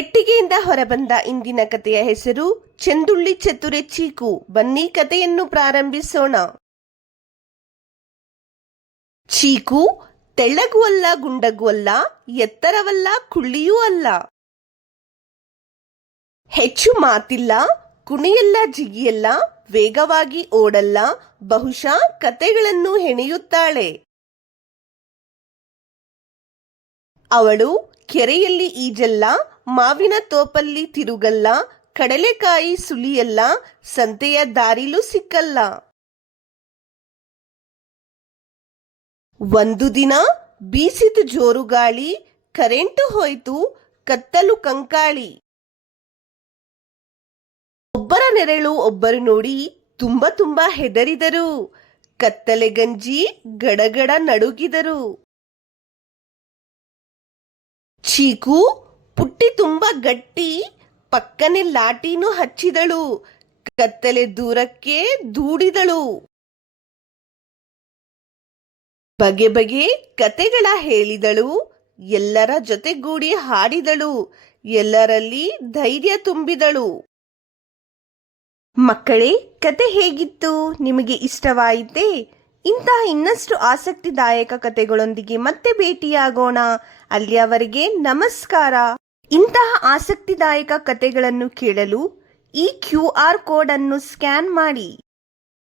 ಪೆಟ್ಟಿಗೆಯಿಂದ ಹೊರಬಂದ ಇಂದಿನ ಕಥೆಯ ಹೆಸರು ಚೆಂದುಳ್ಳಿ ಚತುರೆ ಚೀಕು. ಬನ್ನಿ ಕಥೆಯನ್ನು ಪ್ರಾರಂಭಿಸೋಣ. ಚೀಕು ತೆಳ್ಳಗೂ ಅಲ್ಲ, ಗುಂಡಗೂ ಅಲ್ಲ, ಎತ್ತರವಲ್ಲ, ಕುಳ್ಳಿಯೂ ಅಲ್ಲ. ಹೆಚ್ಚು ಮಾತಿಲ್ಲ, ಕುಣಿಯಲ್ಲ, ಜಿಗಿಯಲ್ಲ, ವೇಗವಾಗಿ ಓಡಲ್ಲ, ಬಹುಶಃ ಕತೆಗಳನ್ನು ಹೆಣೆಯುತ್ತಾಳೆ. ಅವಳು ಕೆರೆಯಲ್ಲಿ ಈಜಲ್ಲ, ಮಾವಿನ ತೋಪಲ್ಲಿ ತಿರುಗಲ್ಲ, ಕಡಲೆಕಾಯಿ ಸುಲಿಯಲ್ಲ, ಸಂತೆಯ ದಾರಿಲೂ ಸಿಕ್ಕಲ್ಲ. ಒಂದು ದಿನ ಬೀಸಿದ ಜೋರು ಗಾಳಿ ಕರೆಂಟು ಹೋಯ್ತು, ಕತ್ತಲು ಕಂಕಾಳಿ. ಒಬ್ಬರ ನೆರಳು ಒಬ್ಬರು ನೋಡಿ ತುಂಬ ತುಂಬ ಹೆದರಿದರು. ಕತ್ತಲೆ ಗಂಜಿ ಗಡಗಡ ನಡುಗಿದರು. ಚೀಕು, ಪುಟ್ಟಿ ತುಂಬಾ ಗಟ್ಟಿ, ಪಕ್ಕನೆ ಲಾಟಿನೂ ಹಚ್ಚಿದಳು. ಕತ್ತಲೆ ದೂರಕ್ಕೆ ದೂಡಿದಳು. ಬಗೆ ಬಗೆ ಕತೆಗಳ ಹೇಳಿದಳು. ಎಲ್ಲರ ಜೊತೆಗೂಡಿ ಹಾಡಿದಳು. ಎಲ್ಲರಲ್ಲಿ ಧೈರ್ಯ ತುಂಬಿದಳು. ಮಕ್ಕಳೇ, ಕತೆ ಹೇಗಿತ್ತು? ನಿಮಗೆ ಇಷ್ಟವಾಯಿತೇ? ಇಂತಹ ಇನ್ನಷ್ಟು ಆಸಕ್ತಿದಾಯಕ ಕಥೆಗಳೊಂದಿಗೆ ಮತ್ತೆ ಭೇಟಿಯಾಗೋಣ. ಅಲ್ಲಿಯವರೆಗೆ ನಮಸ್ಕಾರ. ಇಂತಹ ಆಸಕ್ತಿದಾಯಕ ಕತೆಗಳನ್ನು ಕೇಳಲು ಈ ಕ್ಯೂ ಆರ್ ಕೋಡ್ ಅನ್ನು ಸ್ಕ್ಯಾನ್ ಮಾಡಿ.